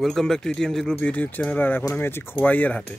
Welcome back to ETMG group YouTube channel. আর এখন আমি আছি খোয়াইয়ের হাটে।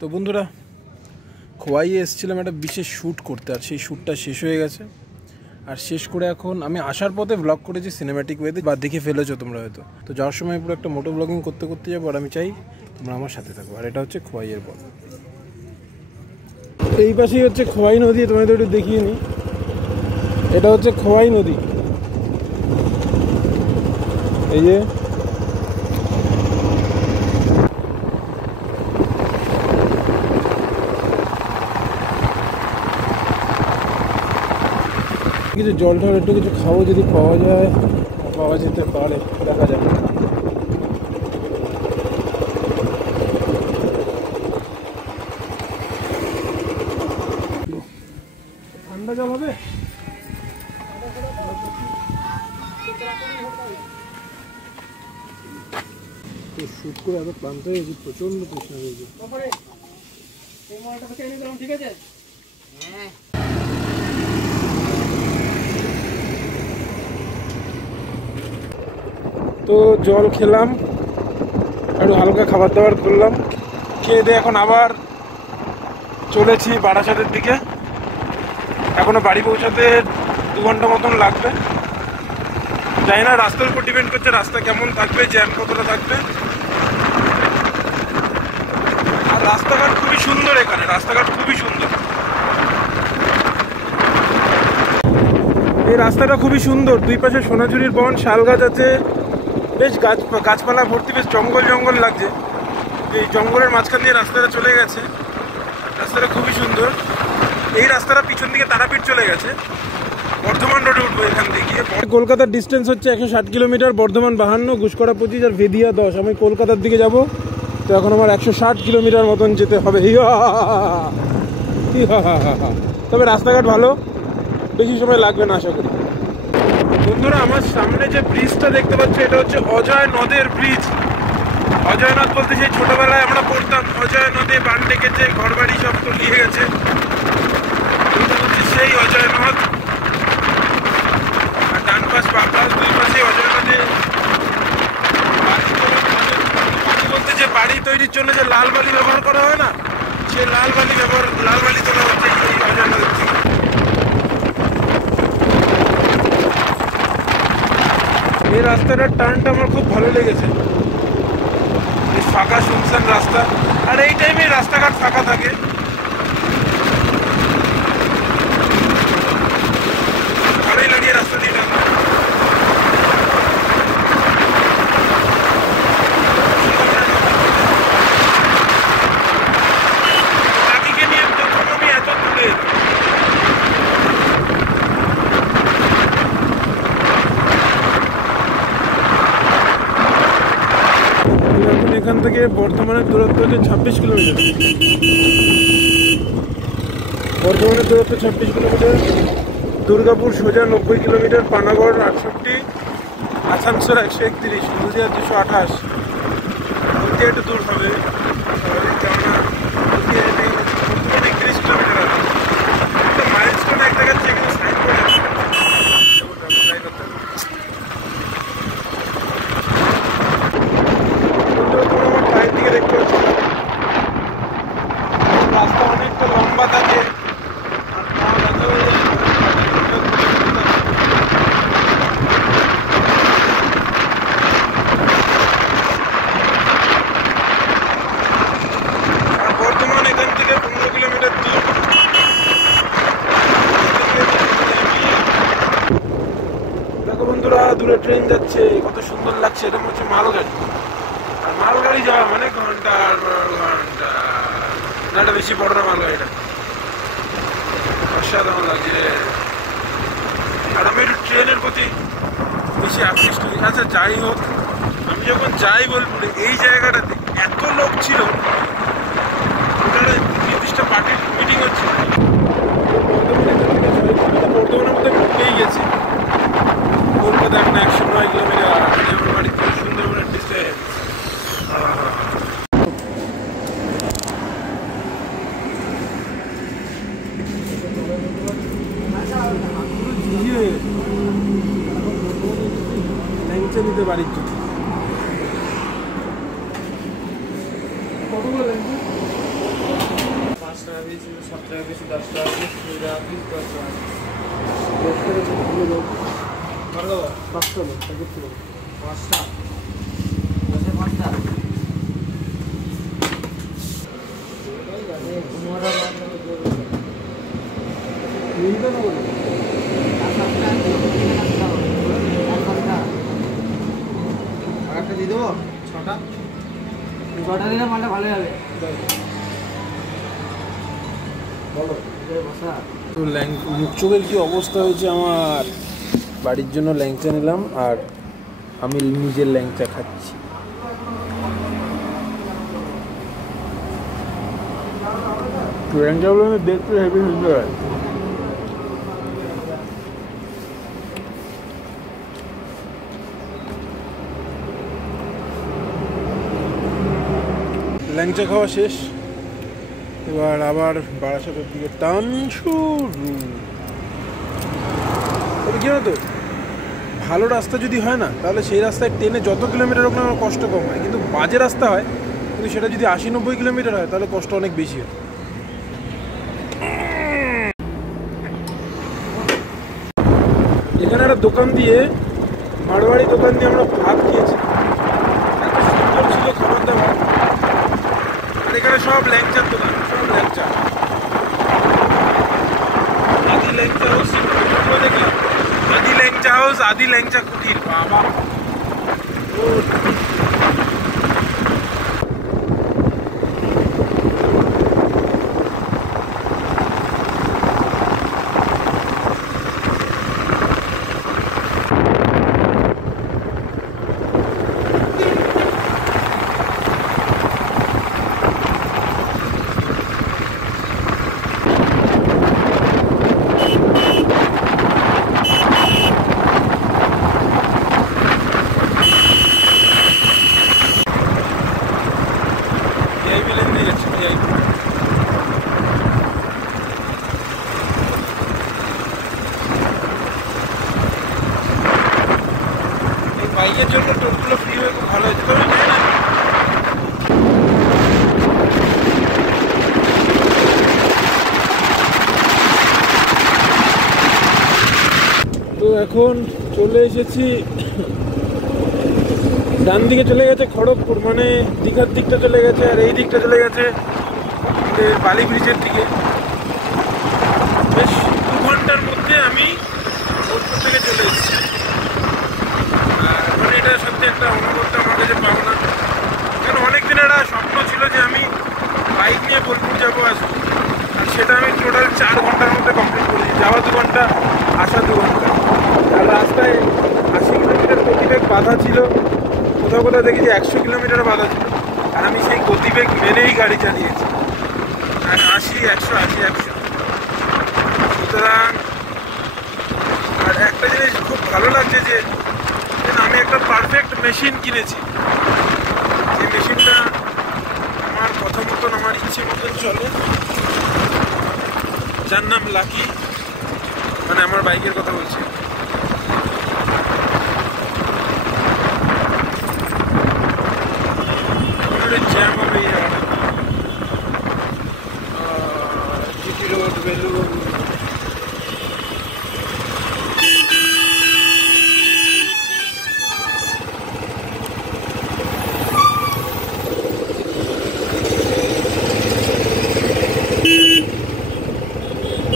তো বন্ধুরা, খোয়াইয়ে এসেছিলাম একটা বিশেষ শ্যুট করতে, আর সেই শ্যুটটা শেষ হয়ে গেছে। আর শেষ করে এখন আমি আসার পথে ব্লগ করেছি সিনেম্যাটিক ওয়েতে, বা দেখে ফেলেছো তোমরা হয়তো। তো যাওয়ার সময় পুরো একটা মোটো ব্লগিং করতে করতে যাবো, আর আমি চাই তোমরা আমার সাথে থাকো। আর এটা হচ্ছে খোয়াইয়ের পথ। এই পাশেই হচ্ছে খোয়াই নদী, তোমাদের একটু দেখিয়ে নিই। এটা হচ্ছে খোয়াই নদী। এই যে কিছু জল টল একটু কিছু খাবো, যদি পাওয়া যায়, পাওয়া যেতে পারে, দেখা যাবে। ঠান্ডা জল হবে? শুট করে এত ক্লান্ত হয়ে গেছি, প্রচন্ড তৃষ্ণা হয়েছে। ঠিক আছে, হ্যাঁ। তো জল খেলাম, একটু হালকা খাবার দাবার করলাম, খেয়ে দিয়ে এখন আবার চলেছি বারাসাতের দিকে। এখনো বাড়ি পৌঁছাতে 2 ঘন্টা মতন লাগবে। জানি না, রাস্তার উপর ডিপেন্ড করছে রাস্তা কেমন থাকবে, জ্যাম কতটা থাকবে। আর রাস্তাঘাট খুবই সুন্দর, এখানে রাস্তাঘাট খুবই সুন্দর। এই রাস্তাটা খুবই সুন্দর, দুই পাশে সোনাঝুরির বন, শাল গাছ আছে, বেশ গাছপালা ভর্তি, বেশ জঙ্গল জঙ্গল লাগছে। এই জঙ্গলের মাঝখান দিয়ে রাস্তাটা চলে গেছে, রাস্তাটা খুবই সুন্দর। এই রাস্তাটা পিছন দিকে তারাপীঠ চলে গেছে। বর্ধমান রোডে উঠবো এখান থেকে গিয়ে। কলকাতার ডিস্টেন্স হচ্ছে 160 কিলোমিটার, বর্ধমান 52, গুসকরা 25 আর ভেদিয়া 10। আমি কলকাতার দিকে যাব, তো এখন আমার 160 কিলোমিটার মতন যেতে হবে। তবে রাস্তাঘাট ভালো, বেশি সময় লাগবে না আশা করি। বন্ধুরা, আমার সামনে যে ব্রিজটা দেখতে পাচ্ছি, এটা হচ্ছে অজয় নদের ব্রিজ। অজয় নদ বলতে সেই ছোটবেলায় আমরা পড়তাম, অজয় নদে বান ডেকেছে, ঘর বাড়ি সব তলিয়ে গেছে, সেই অজয় নদ। আর ডান পাশ বাম পাশ দুই পাশে অজয় নদে বলতে যে বাড়ি তৈরির জন্য যে লাল বালি ব্যবহার করা হয় না, সেই লাল বালি তোলা হচ্ছে এই অজয় নদের থেকে। এই রাস্তাটার টার্নটা আমার খুব ভালো লেগেছে, ফাঁকা শুনশান রাস্তা। আর এই টাইমে রাস্তাঘাট ফাঁকা থাকে। ভালোই লাগে রাস্তা দিয়ে। কাকিকে নিয়ে প্রথম আমি এত দূরে এখান থেকে বর্ধমানের দূরত্ব হচ্ছে 26 কিলোমিটার। বর্ধমানের দূরত্ব 26 কিলোমিটার, দুর্গাপুর সোজা 90 কিলোমিটার, পানাগড় 68, আসানসোল 131, হলদিয়া 228। হলদিয়া একটু দূর হবে, হলদিয়া 31 কিলোমিটার হবে। মাইলস কোনো এক জায়গার থেকে সাইড করে দেখতে পাচ্ছি রাস্তা অনেকটা লম্বা থাকে। বর্তমানে ট্রেন যাচ্ছে, কত সুন্দর লাগছে। এটা হচ্ছে মালগাড়ি, আর মালগাড়ি যাওয়া মানে ঘন্টার ঘন্টা। না, এটা বেশি বড় না মালগাড়িটা, অসাধারণ লাগছে। আর আমি একটু ট্রেনের প্রতি বেশি আকৃষ্ট। আচ্ছা যাই হোক, আমি যখন যাই বোলপুরে এই জায়গাটাতে এত লোক ছিল, ওটার নির্দিষ্ট পার্টির মিটিং হচ্ছিল। বর্ধমানের মধ্যে ঢুকেই গেছি। কলকাতা এখন 109 কিলোমিটার, বাড়ি থেকে সুন্দরবনের ডিস্টেন্স। ল্যাংচা নিতে বাড়ির জন্য কতগুলো ল্যাংচা? 5 টাকা পিস, 7 টাকা পিস, 10 টাকা পিস, 2 টাকা পিস, 10 টাকা পিস। 10 টাকা পিস লোক কত? 5টা লোক, 5টা 5টা। ছটা দিলে মালটা ভালো হবে। তো মুখ চোখের কি অবস্থা হয়েছে আমার। বাড়ির জন্য ল্যাংচা নিলাম আর আমি নিজের ল্যাংচা খাচ্ছি। ল্যাংচাগুলো দেখতে হেভি সুন্দর হয়। ল্যাংচা খাওয়া শেষ, এবার আবার বারাসাতের দিকে টান শুরু। তবে কি হতো, ভালো রাস্তা যদি হয় না, তাহলে সেই রাস্তায় ট্রেনে যত কিলোমিটার হোক না আমার কষ্ট কম হয়। কিন্তু বাজে রাস্তা হয়, কিন্তু সেটা যদি 80-90 কিলোমিটার হয় তাহলে কষ্ট অনেক বেশি হয়। এখানে একটা দোকান দিয়ে, মারোয়াড়ি দোকান দিয়ে আমরা ভাত খেয়েছি। এত সুন্দর ছিল খাবার দাবার। আর এখানে সব ল্যাংচার দোকান, সব ল্যাংচা। আদি ল্যাংচা হাউস দেখলাম, আদি ল্যাংচা হাউস, আদি ল্যাংচা কুটির। বাবা বাইকের জন্য টোলগুলো ফ্রি হয়ে খুব ভালো হয়েছে। তবে জানি না, তো এখন চলে এসেছি, ডান দিকে চলে গেছে খড়গপুর, মানে দীঘার দিকটা চলে গেছে, আর এই দিকটা চলে গেছে বালি ব্রিজের দিকে। বেশ 2 ঘন্টার মধ্যে আমি বোলপুর থেকে চলে এসেছি। আর মানে এটা সত্যি একটা অনুভূতি আমার কাছে পাওনা। কারণ অনেকদিন একটা স্বপ্ন ছিল যে আমি বাইক নিয়ে বোলপুর যাবো, আসবো, আর সেটা আমি টোটাল 4 ঘন্টার মধ্যে কমপ্লিট করেছি। যাওয়া 2 ঘন্টা, আসা 2 ঘন্টা। আর রাস্তায় 80 কিলোমিটার গতিবেগ বাধা ছিল, কোথাও কোথাও দেখেছি 100 কিলোমিটার বাধা ছিল। আর আমি সেই গতিবেগ মেনেই গাড়ি চালিয়েছি, আর 80, 100। সুতরাং আর একটা জিনিস খুব ভালো লাগছে যে আমি একটা পারফেক্ট মেশিন কিনেছি। যে মেশিনটা আমার কথা মতন, আমার ইচ্ছে মতন চলে, যার নাম লাকি, মানে আমার বাইকের কথা বলছি। জ্যাম হবে জিপি রোড, বেলুর।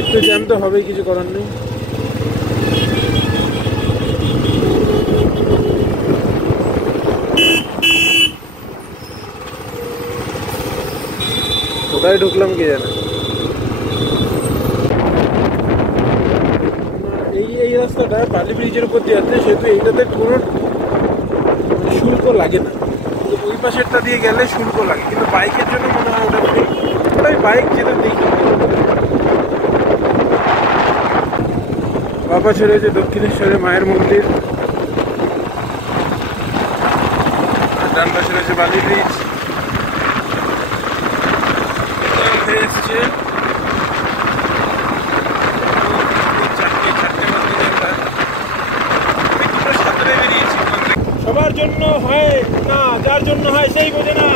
একটু জ্যাম তো হবেই, কিছু করার নেই। কোথায় ঢুকলাম কে জানে। এই রাস্তাটা বালি ব্রিজের উপর দিয়ে আছে, সেহেতু এইটাতে কোনো শুল্ক লাগে না। ওই পাশেরটা দিয়ে গেলে শুল্ক লাগে, কিন্তু বাইকের জন্য মনে হয় ওটা ফ্রি। ওটাই বাইক যেটা দেখি। বাবা ছেড়ে রয়েছে দক্ষিণেশ্বরে মায়ের মন্দির, ডান পাশে রয়েছে বালি ব্রিজ। এসছে সবার জন্য হয় না, যার জন্য হয় সেই বোঝে না।